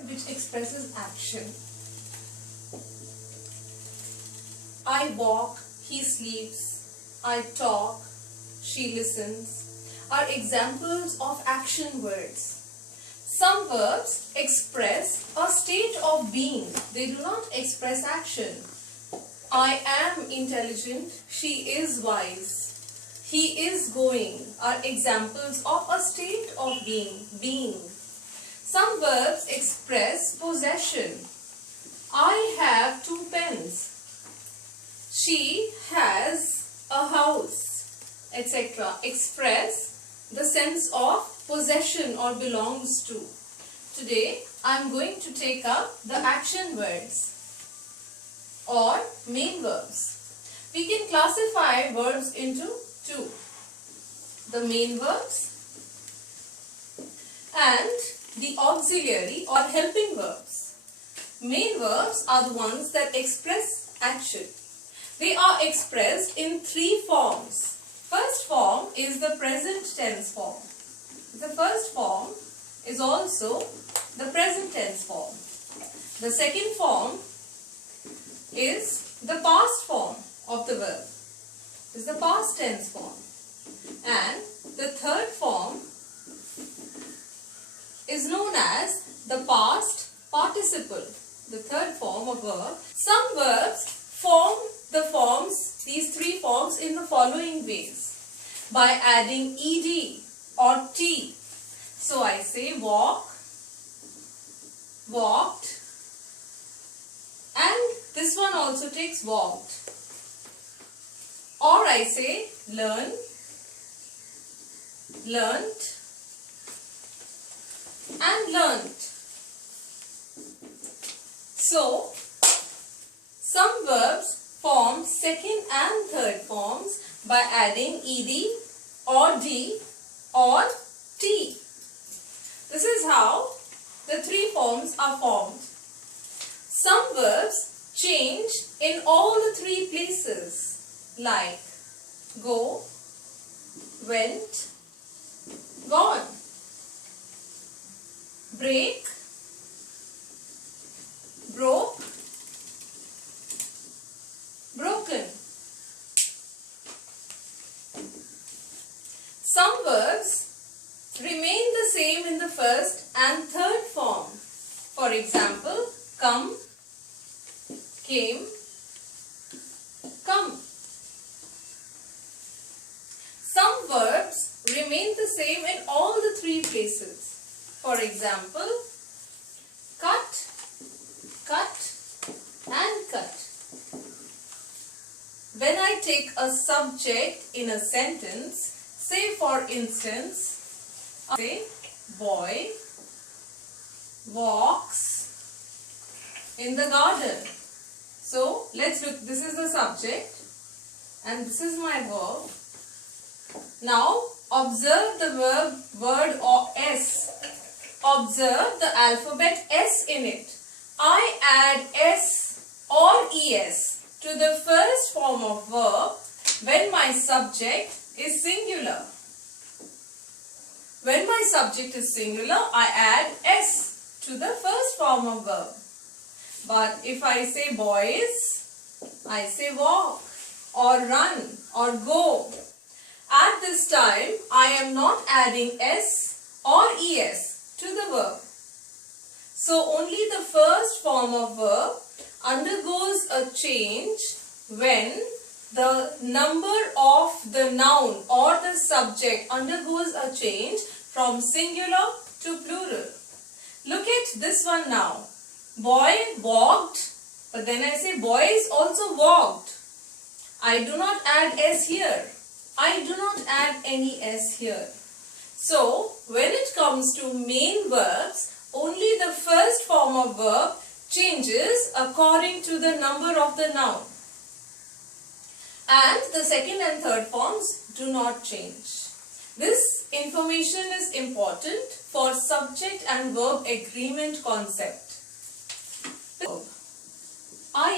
word which expresses action. I walk, he sleeps. I talk, she listens, are examples of action words. Some verbs express a state of being. They do not express action. I am intelligent, she is wise. He is going are examples of a state of being. Some verbs express possession. I have 2 pens. She has a house, etc. Express the sense of possession or belongs to. Today I am going to take up the action words or main verbs. We can classify verbs into 2. The main verbs and the auxiliary or helping verbs. Main verbs are the ones that express action. They are expressed in 3 forms. First form is the present tense form. The first form is also the present tense form. The second form is the past form of the verb. Is the past tense form. And the third form is known as the past participle. The third form of verb. Some verbs form these 3 forms in the following ways. By adding ed or t. So I say walk, walked, and this one also takes walked. Or I say learn, learnt, and learnt. So, some verbs form second and third forms by adding ed or d or t. This is how the 3 forms are formed. Some verbs change in all the 3 places like go, went, gone, break, broke, broken. Some verbs remain the same in the first and third form. For example, come, came, come. Some verbs remain the same in all the 3 places. For example, cut, cut, and cut. When I take a subject in a sentence, say for instance, I say boy walks in the garden. So let's look, this is the subject and this is my verb. Now observe the word or S. Observe the alphabet S in it. I add S or ES to the first form of verb when my subject is singular. When my subject is singular, I add S to the first form of verb. But if I say boys, I say walk or run or go. At this time, I am not adding S or ES to the verb. So only the first form of verb undergoes a change when the number of the noun or the subject undergoes a change from singular to plural. Look at this one now. Boy walked, but then I say boys also walked. I do not add S here. I do not add any S here. So, when it comes to main verbs, only the first form of verb changes according to the number of the noun. And the second and third forms do not change. This information is important for subject and verb agreement concept.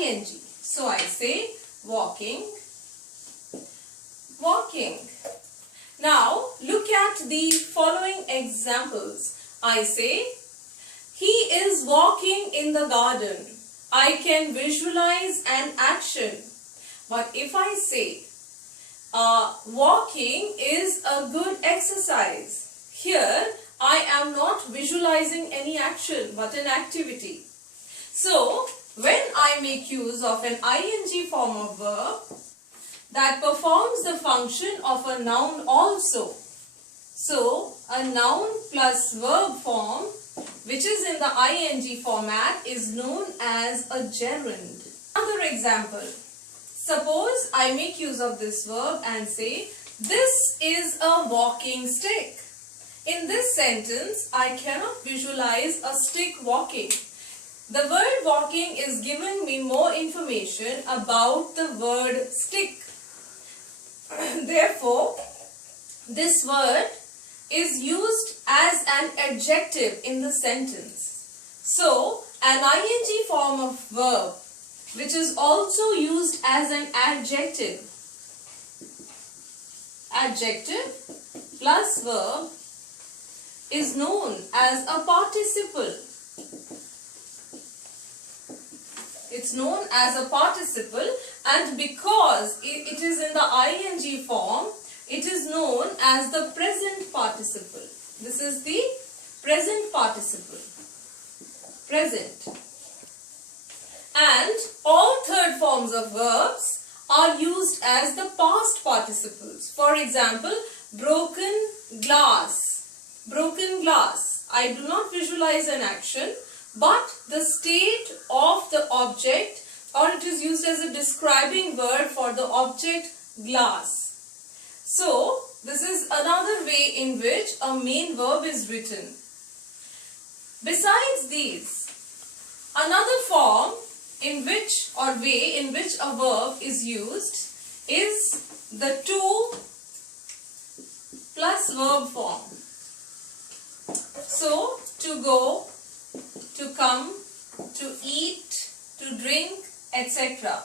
ing. So I say walking, walking. Now look at the following examples. I say He is walking in the garden. I can visualize an action. But if I say, walking is a good exercise, here I am not visualizing any action but an activity. So, when I make use of an ing form of verb that performs the function of a noun also. So, a noun plus verb form which is in the ing format is known as a gerund. Another example. Suppose I make use of this verb and say, this is a walking stick. In this sentence, I cannot visualize a stick walking. The word walking is giving me more information about the word stick. Therefore, this word is used as an adjective in the sentence. So, an ing form of verb which is also used as an adjective plus verb is known as a participle. It's known as a participle, and because it is in the ing form, it is known as the present participle. This is the present participle. Present. And all third forms of verbs are used as the past participles. For example, broken glass. Broken glass. I do not visualize an action, but the state of the object, or it is used as a describing word for the object glass. So, this is another way in which a main verb is written. Besides these, another form in which or way in which a verb is used is the to plus verb form. So, to go, to come, to eat, to drink, etc.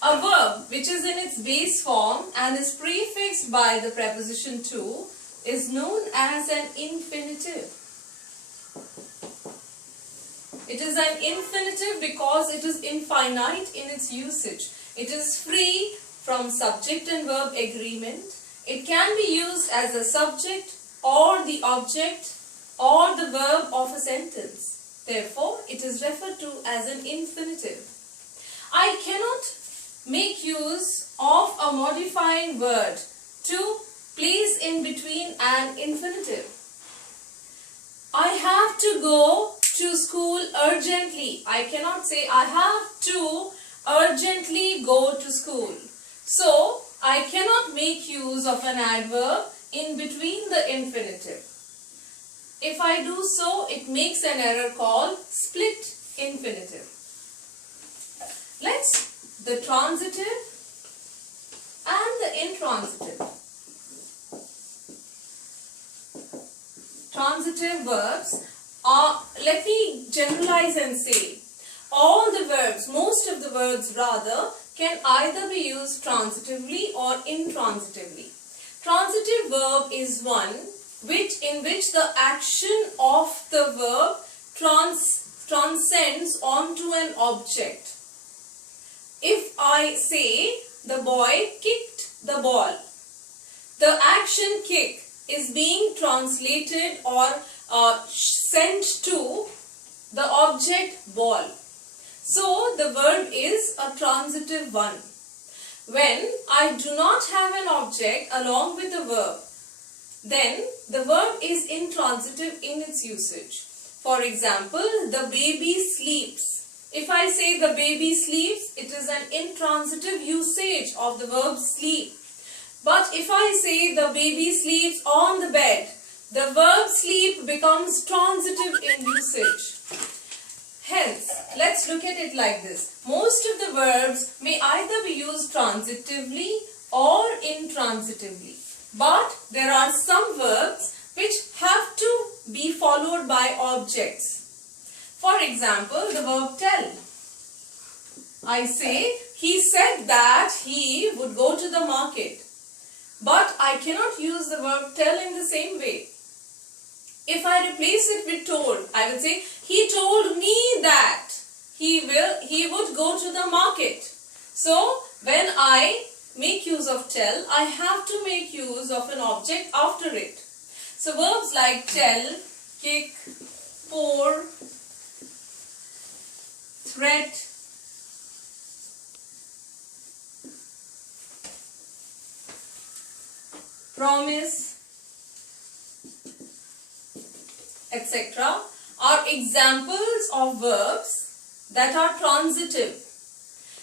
A verb which is in its base form and is prefixed by the preposition to is known as an infinitive. It is an infinitive because it is infinite in its usage. It is free from subject and verb agreement. It can be used as a subject or the object or the verb of a sentence. Therefore, it is referred to as an infinitive. I cannot make use of a modifying word to place in between an infinitive. I have to go to school urgently. I cannot say I have to urgently go to school. So, I cannot make use of an adverb in between the infinitive. If I do so, it makes an error called split infinitive. Let's the transitive and the intransitive. Transitive verbs are, let me generalize and say, all the verbs, most of the verbs rather, can either be used transitively or intransitively. Transitive verb is one in which the action of the verb transcends onto an object. If I say the boy kicked the ball, the action kick is being translated or sent to the object ball. So the verb is a transitive one. When I do not have an object along with the verb, then the verb is intransitive in its usage. For example, the baby sleeps. If I say the baby sleeps, it is an intransitive usage of the verb sleep. But if I say the baby sleeps on the bed, the verb sleep becomes transitive in usage. Hence, let's look at it like this. Most of the verbs may either be used transitively or intransitively. But there are some verbs which have to be followed by objects. For example, the verb tell. I say, he said that he would go to the market. But I cannot use the verb tell in the same way. If I replace it with told, I will say, he told me that he would go to the market. So, when I make use of tell, I have to make use of an object after it. So, verbs like tell, kick, pour, threat, promise, etc. are examples of verbs that are transitive.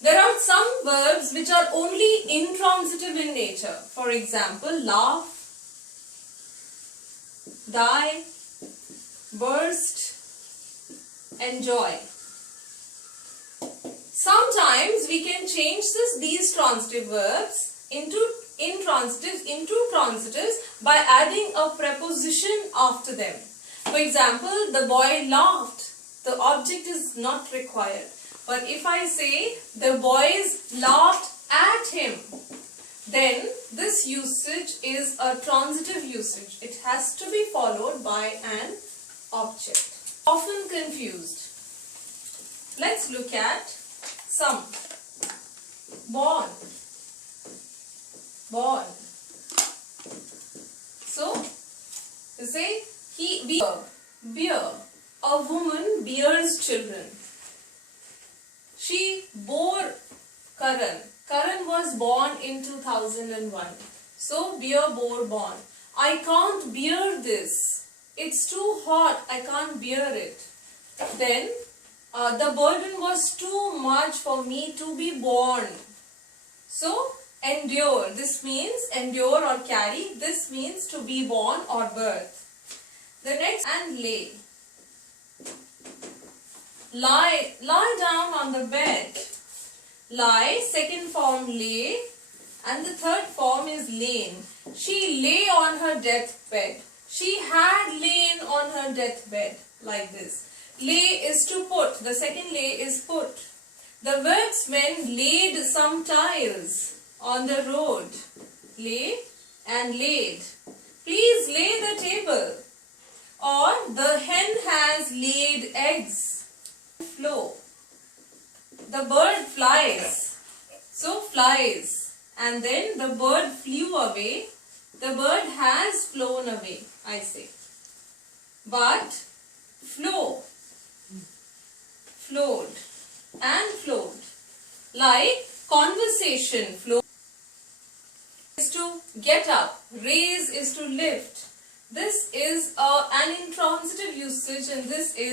There are some verbs which are only intransitive in nature. For example, laugh, die, burst, enjoy. Sometimes we can change these transitive verbs into intransitives into transitives by adding a preposition after them. For example, the boy laughed. The object is not required. But if I say the boys laughed at him, then this usage is a transitive usage. It has to be followed by an object. Often confused. Let's look at some. Born. Born. So, you say, bear. A woman bears children. She bore Karan. Karan was born in 2001. So, bear, bore, born. I can't bear this. It's too hot. I can't bear it. Then, the burden was too much for me to be born. So, endure. This means endure or carry. This means to be born or birth. The next, and lay. Lie down on the bed. Lie, second form lay, and the third form is lain. She lay on her deathbed. She had lain on her deathbed, like this. Lay is to put. The second lay is put. The workmen laid some tiles on the road. Lay and laid. Please lay the table. Or the hen has laid eggs. Flow. The bird flies. So flies. And then the bird flew away. The bird has flown away, I say. But flow. Flowed. And flowed. Like conversation. Flow is to get up. Raise is to lift. This is an intransitive usage, and this is